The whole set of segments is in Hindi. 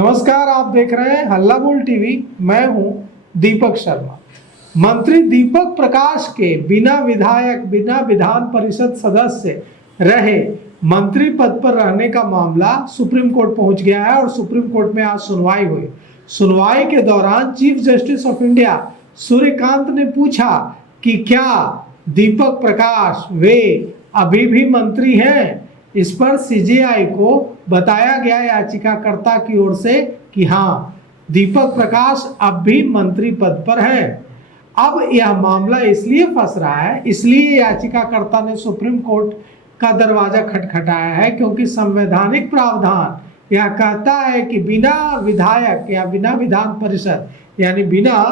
नमस्कार, आप देख रहे हैं हल्ला बोल टीवी। मैं हूं दीपक शर्मा। मंत्री दीपक प्रकाश के बिना विधायक बिना विधान परिषद सदस्य रहे मंत्री पद पर रहने का मामला सुप्रीम कोर्ट पहुंच गया है और सुप्रीम कोर्ट में आज सुनवाई हुई। सुनवाई के दौरान chief justice of India Suryakant ने पूछा कि क्या दीपक प्रकाश वे अभी भी मंत्री हैं। इस पर सीजेआई को बताया गया याचिकाकर्ता की ओर से कि हाँ, दीपक प्रकाश अब भी मंत्री पद पर हैं। अब यह मामला इसलिए फंस रहा है, इसलिए याचिकाकर्ता ने सुप्रीम कोर्ट का दरवाजा खटखटाया है क्योंकि संवैधानिक प्रावधान यह कहता है कि बिना विधायक या बिना विधान परिषद यानी बिना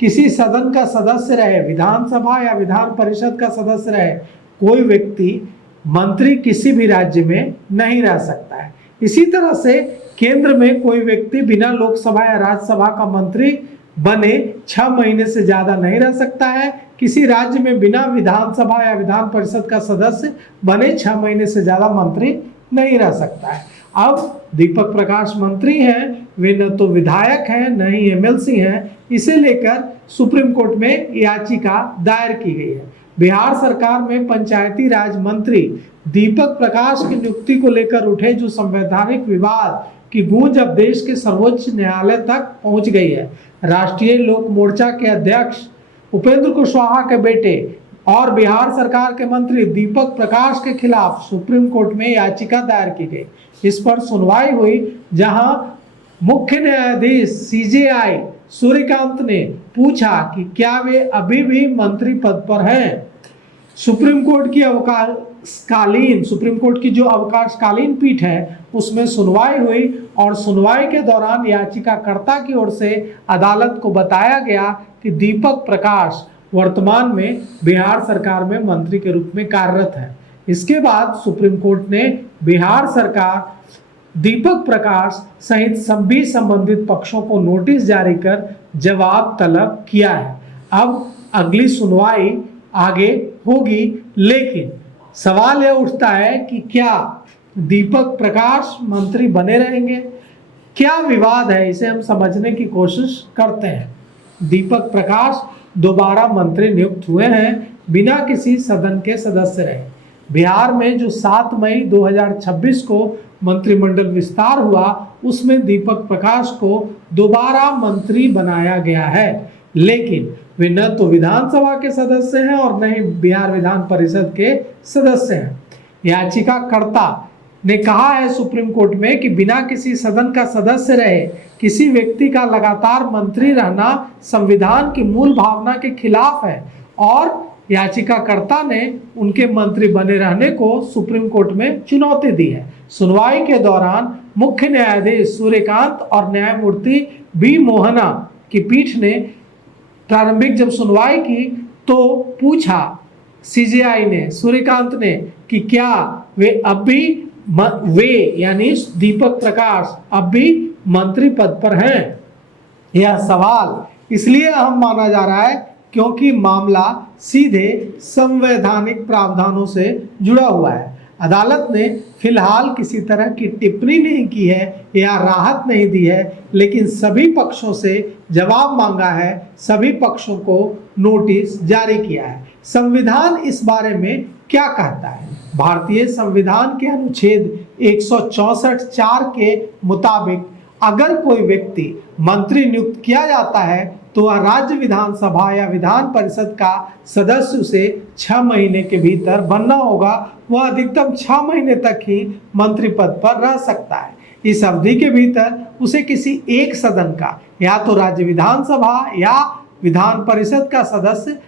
किसी सदन का सदस्य रहे, विधानसभा या विधान परिषद का सदस्य रहे, कोई व्यक्ति मंत्री किसी भी राज्य में नहीं रह सकता है। इसी तरह से केंद्र में कोई व्यक्ति बिना लोकसभा या राज्यसभा का मंत्री बने 6 महीने से ज्यादा नहीं रह सकता है। किसी राज्य में बिना विधानसभा या विधान परिषद का सदस्य बने 6 महीने से ज्यादा मंत्री नहीं रह सकता है। अब दीपक प्रकाश मंत्री हैं, वे न तो विधायक हैं न ही एमएलसी हैं। इसे लेकर सुप्रीम कोर्ट में याचिका दायर की गई है। बिहार सरकार में पंचायती राज मंत्री दीपक प्रकाश की नियुक्ति को लेकर उठे जो संवैधानिक विवाद की गूंज अब देश के सर्वोच्च न्यायालय तक पहुंच गई है। राष्ट्रीय लोक मोर्चा के अध्यक्ष उपेंद्र कुशवाहा के बेटे और बिहार सरकार के मंत्री दीपक प्रकाश के खिलाफ सुप्रीम कोर्ट में याचिका दायर की गई। इस पर सुनवाई हुई, जहां मुख्य न्यायाधीश सीजेआई सूर्यकांत ने पूछा कि क्या वे अभी भी मंत्री पद पर हैं। सुप्रीम कोर्ट की जो अवकाशकालीन पीठ है उसमें सुनवाई हुई और सुनवाई के दौरान याचिकाकर्ता की ओर से अदालत को बताया गया कि दीपक प्रकाश वर्तमान में बिहार सरकार में मंत्री के रूप में कार्यरत है। इसके बाद सुप्रीम कोर्ट ने बिहार सरकार, दीपक प्रकाश सहित सभी संबंधित पक्षों को नोटिस जारी कर जवाब तलब किया है। अब अगली सुनवाई आगे होगी, लेकिन सवाल यह उठता है कि क्या दीपक प्रकाश मंत्री बने रहेंगे? क्या विवाद है, इसे हम समझने की कोशिश करते हैं। दीपक प्रकाश दोबारा मंत्री नियुक्त हुए हैं बिना किसी सदन के सदस्य रहे। बिहार में जो 7 मई 2026 को मंत्रिमंडल विस्तार हुआ उसमें दीपक प्रकाश को दोबारा मंत्री बनाया गया है, लेकिन वे न तो विधानसभा के सदस्य हैं और न ही बिहार विधान परिषद के सदस्य हैं। याचिकाकर्ता ने कहा है सुप्रीम कोर्ट में कि बिना किसी सदन का सदस्य रहे किसी व्यक्ति का लगातार मंत्री रहना संविधान की मूल भावना के खिलाफ है और याचिकाकर्ता ने उनके मंत्री बने रहने को सुप्रीम कोर्ट में चुनौती दी है। सुनवाई के दौरान मुख्य न्यायाधीश सूर्यकांत और न्यायमूर्ति बी मोहना की पीठ ने प्रारंभिक जब सुनवाई की तो पूछा सीजेआई ने, सूर्यकांत ने, कि क्या वे यानी दीपक प्रकाश अब भी मंत्री पद पर हैं। यह सवाल इसलिए अहम माना जा रहा है क्योंकि मामला सीधे संवैधानिक प्रावधानों से जुड़ा हुआ है। अदालत ने फिलहाल किसी तरह की टिप्पणी नहीं की है या राहत नहीं दी है, लेकिन सभी पक्षों से जवाब मांगा है, सभी पक्षों को नोटिस जारी किया है। संविधान इस बारे में क्या कहता है? भारतीय संविधान के अनुच्छेद 164(4) के मुताबिक अगर कोई व्यक्ति मंत्री नियुक्त किया जाता है तो वह राज्य विधानसभा या विधान परिषद का सदस्य उसे 6 महीने के भीतर बनना होगा। वह अधिकतम 6 महीने तक ही मंत्री पद पर रह सकता है। इस अवधि के भीतर उसे किसी एक सदन का या तो राज्य विधानसभा या विधान परिषद का सदस्य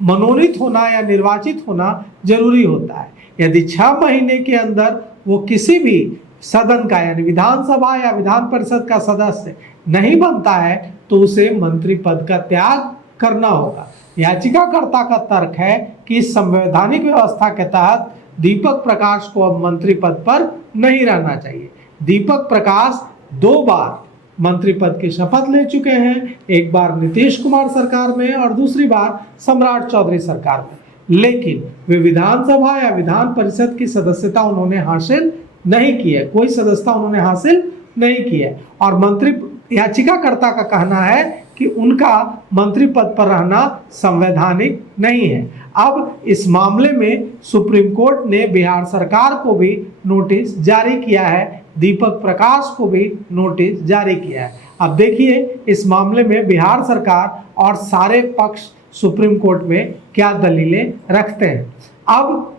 मनोनीत होना या निर्वाचित होना जरूरी होता है। यदि 6 महीने के अंदर वो किसी भी सदन का यानी विधानसभा या विधान परिषद का सदस्य नहीं बनता है तो उसे मंत्री पद का त्याग करना होगा। याचिकाकर्ता का तर्क है कि इस संवैधानिक व्यवस्था के तहत दीपक प्रकाश को अब मंत्री पद पर नहीं रहना चाहिए। दीपक प्रकाश 2 बार मंत्री पद की शपथ ले चुके हैं, एक बार नीतीश कुमार सरकार में और दूसरी बार सम्राट चौधरी सरकार में, लेकिन वे विधानसभा या विधान परिषद की सदस्यता उन्होंने हासिल नहीं की है, कोई सदस्यता उन्होंने हासिल नहीं की है और मंत्री याचिकाकर्ता का कहना है कि उनका मंत्री पद पर रहना संवैधानिक नहीं है। अब इस मामले में सुप्रीम कोर्ट ने बिहार सरकार को भी नोटिस जारी किया है, दीपक प्रकाश को भी नोटिस जारी किया है। अब देखिए इस मामले में बिहार सरकार और सारे पक्ष सुप्रीम कोर्ट में क्या दलीलें रखते हैं। अब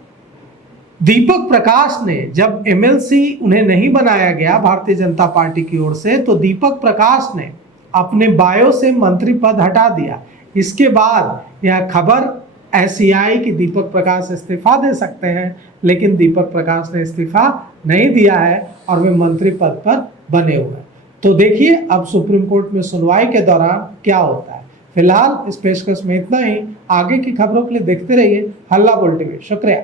दीपक प्रकाश ने जब एमएलसी उन्हें नहीं बनाया गया भारतीय जनता पार्टी की ओर से, तो दीपक प्रकाश ने अपने बायो से मंत्री पद हटा दिया। इसके बाद यह खबर ऐसी आई कि दीपक प्रकाश इस्तीफा दे सकते हैं, लेकिन दीपक प्रकाश ने इस्तीफा नहीं दिया है और वे मंत्री पद पर बने हुए हैं। तो देखिए अब सुप्रीम कोर्ट में सुनवाई के दौरान क्या होता है। फिलहाल इस पेशकश में इतना ही। आगे की खबरों के लिए देखते रहिए हल्ला बोल टीवी। शुक्रिया।